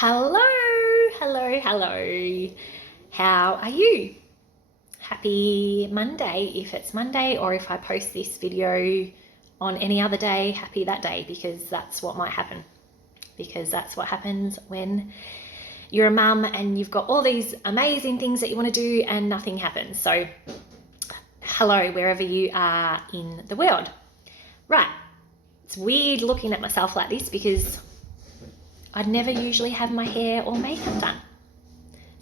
Hello, hello. How are you? Happy Monday if it's Monday, or if I post this video on any other day, happy that day, because that's what might happen. Because that's what happens when you're a mum and you've got all these amazing things that you want to do and nothing happens. So hello, wherever you are in the world. Right, it's weird looking at myself like this because I'd never usually have my hair or makeup done.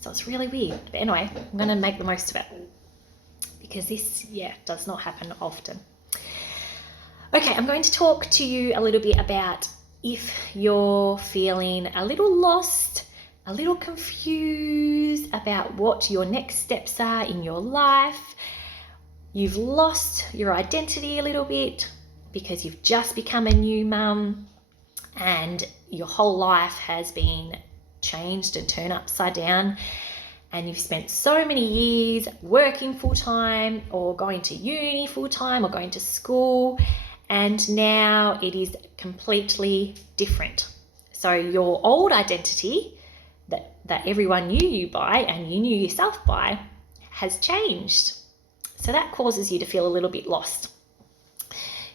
So it's really weird. But anyway, I'm going to make the most of it because this, does not happen often. Okay, I'm going to talk to you a little bit about if you're feeling a little lost, a little confused about what your next steps are in your life. You've lost your identity a little bit because you've just become a new mum and your whole life has been changed and turned upside down, and you've spent so many years working full-time or going to uni full-time or going to school, and now it is completely different. So your old identity that everyone knew you by and you knew yourself by has changed. So that causes you to feel a little bit lost.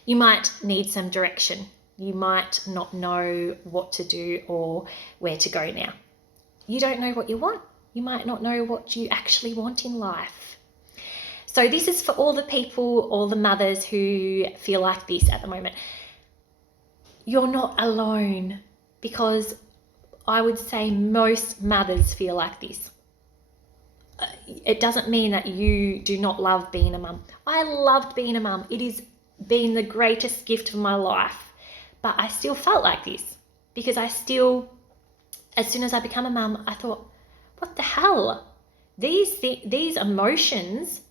You might need some direction. You might not know what to do or where to go now. You don't know what you want. You might not know what you actually want in life. So this is for all the people, all the mothers who feel like this at the moment. You're not alone, because I would say most mothers feel like this. It doesn't mean that you do not love being a mum. I loved being a mum. It has been the greatest gift of my life. But I still felt like this because as soon as I became a mum, I thought, what the hell? These emotions,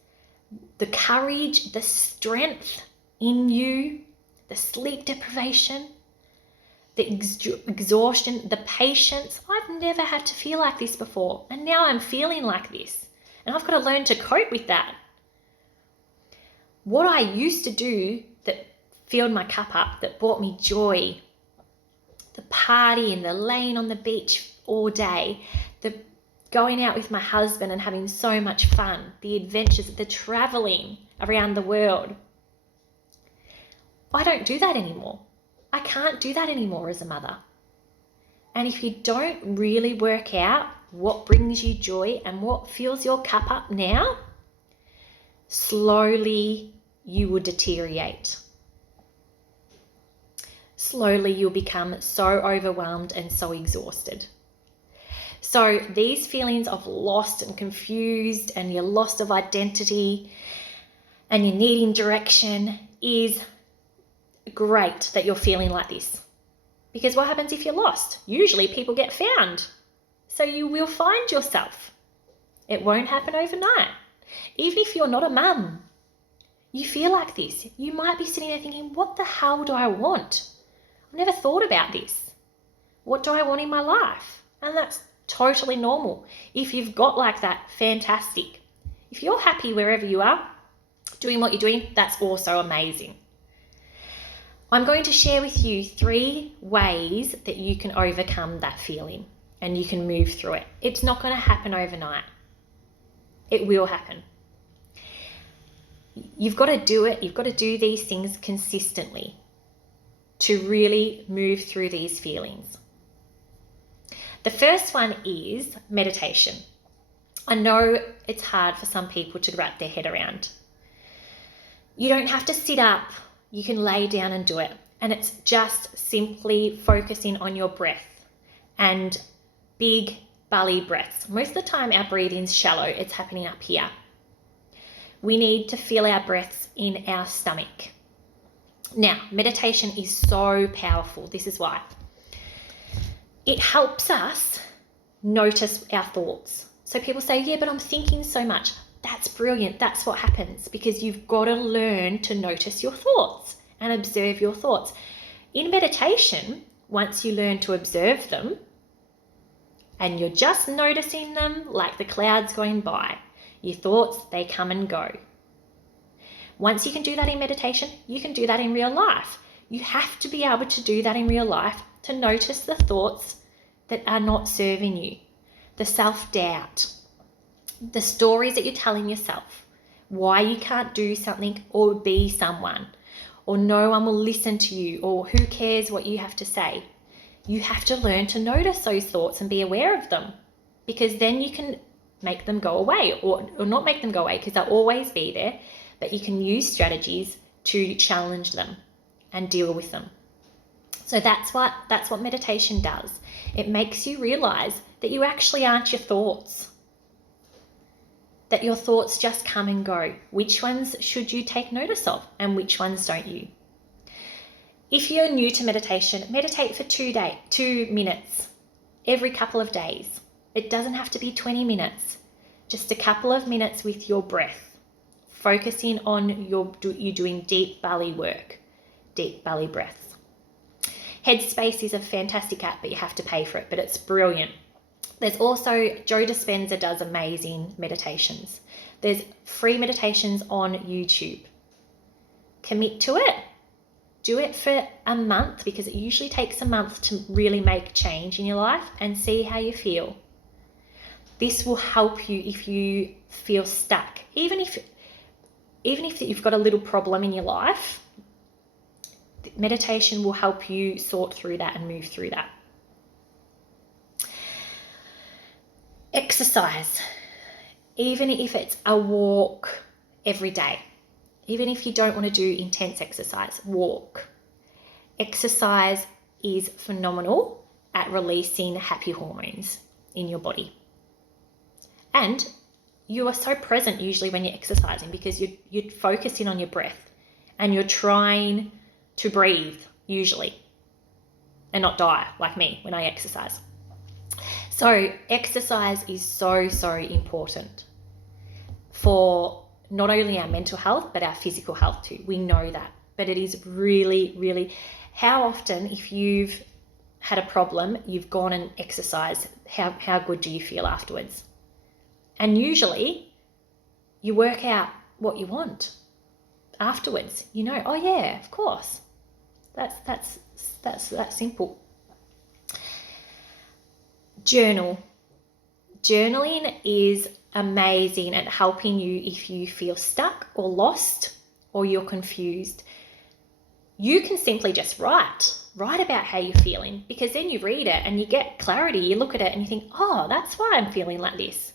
the courage, the strength in you, the sleep deprivation, the exhaustion, the patience. I've never had to feel like this before. And now I'm feeling like this. And I've got to learn to cope with that. What I used to do that filled my cup up, that brought me joy, the party and the laying on the beach all day, the going out with my husband and having so much fun, the adventures, the traveling around the world. I don't do that anymore. I can't do that anymore as a mother. And if you don't really work out what brings you joy and what fills your cup up now, slowly you will deteriorate. Slowly you'll become so overwhelmed and so exhausted. So these feelings of lost and confused and your loss of identity and you're needing direction is great that you're feeling like this. Because what happens if you're lost? Usually people get found. So you will find yourself. It won't happen overnight. Even if you're not a mum, you feel like this. You might be sitting there thinking, what the hell do I want? I've never thought about this. What do I want in my life? And that's totally normal. If you've got like that, fantastic. If you're happy wherever you are, doing what you're doing, that's also amazing. I'm going to share with you 3 ways that you can overcome that feeling and you can move through it. It's not going to happen overnight. It will happen. You've got to do it. You've got to do these things consistently to really move through these feelings. The first one is meditation. I know it's hard for some people to wrap their head around. You don't have to sit up. You can lay down and do it. And it's just simply focusing on your breath and big belly breaths. Most of the time our breathing's shallow. It's happening up here. We need to feel our breaths in our stomach. Now, meditation is so powerful. This is why. It helps us notice our thoughts. So people say, yeah, but I'm thinking so much. That's brilliant. That's what happens, because you've got to learn to notice your thoughts and observe your thoughts. In meditation, once you learn to observe them and you're just noticing them like the clouds going by, your thoughts, they come and go. Once you can do that in meditation, you can do that in real life. You have to be able to do that in real life to notice the thoughts that are not serving you, the self-doubt, the stories that you're telling yourself, why you can't do something or be someone, or no one will listen to you, or who cares what you have to say. You have to learn to notice those thoughts and be aware of them, because then you can make them go away, or not make them go away because they'll always be there, but you can use strategies to challenge them and deal with them. So that's what meditation does. It makes you realize that you actually aren't your thoughts, that your thoughts just come and go. Which ones should you take notice of and which ones don't you? If you're new to meditation, meditate for 2 minutes every couple of days. It doesn't have to be 20 minutes, just a couple of minutes with your breath, focusing on you doing deep belly work, deep belly breaths. Headspace is a fantastic app, but you have to pay for it, but it's brilliant. There's also, Joe Dispenza does amazing meditations. There's free meditations on YouTube. Commit to it. Do it for a month, because it usually takes a month to really make change in your life, and see how you feel. This will help you if you feel stuck. Even if you've got a little problem in your life, meditation will help you sort through that and move through that. Exercise. Even if it's a walk every day, even if you don't want to do intense exercise, walk. Exercise is phenomenal at releasing happy hormones in your body. And you are so present usually when you're exercising, because you're focusing on your breath and you're trying to breathe usually and not die like me when I exercise. So exercise is so, so important for not only our mental health, but our physical health too. We know that, but it is really, really, how often, if you've had a problem, you've gone and exercised, how good do you feel afterwards? And usually you work out what you want afterwards. You know, oh yeah, of course. That's simple. Journal. Journaling is amazing at helping you if you feel stuck or lost or you're confused. You can simply just write about how you're feeling, because then you read it and you get clarity. You look at it and you think, oh, that's why I'm feeling like this.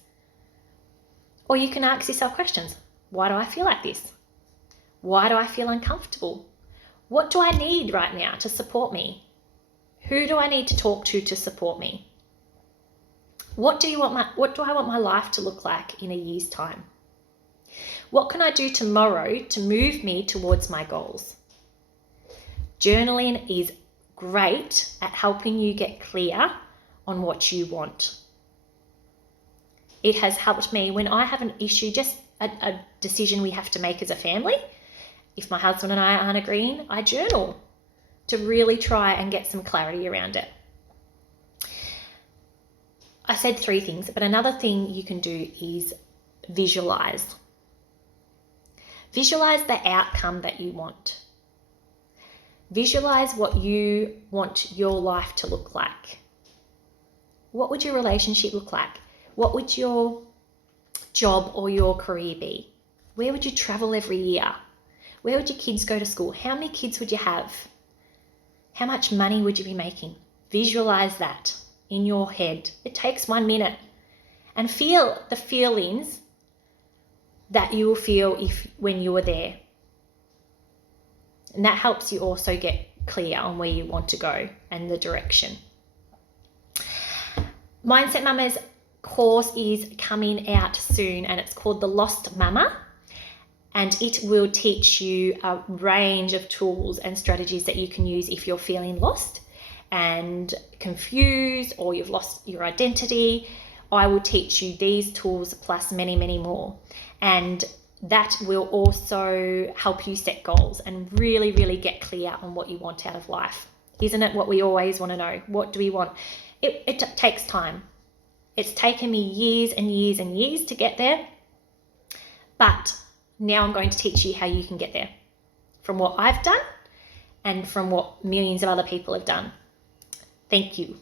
Or you can ask yourself questions. Why do I feel like this? Why do I feel uncomfortable? What do I need right now to support me? Who do I need to talk to support me? What do I want my life to look like in a year's time? What can I do tomorrow to move me towards my goals? Journaling is great at helping you get clear on what you want. It has helped me when I have an issue, just a decision we have to make as a family. If my husband and I aren't agreeing, I journal to really try and get some clarity around it. I said 3 things, but another thing you can do is visualize. Visualize the outcome that you want. Visualize what you want your life to look like. What would your relationship look like? What would your job or your career be? Where would you travel every year? Where would your kids go to school? How many kids would you have? How much money would you be making? Visualize that in your head. It takes 1 minute. And feel the feelings that you will feel when you are there. And that helps you also get clear on where you want to go and the direction. Mindset Mama's course is coming out soon, and it's called The Lost Mama, and it will teach you a range of tools and strategies that you can use if you're feeling lost and confused, or you've lost your identity. I will teach you these tools plus many, many more, and that will also help you set goals and really, really get clear on what you want out of life. Isn't it what we always want to know? What do we want? It takes time. It's taken me years and years and years to get there, but now I'm going to teach you how you can get there from what I've done and from what millions of other people have done. Thank you.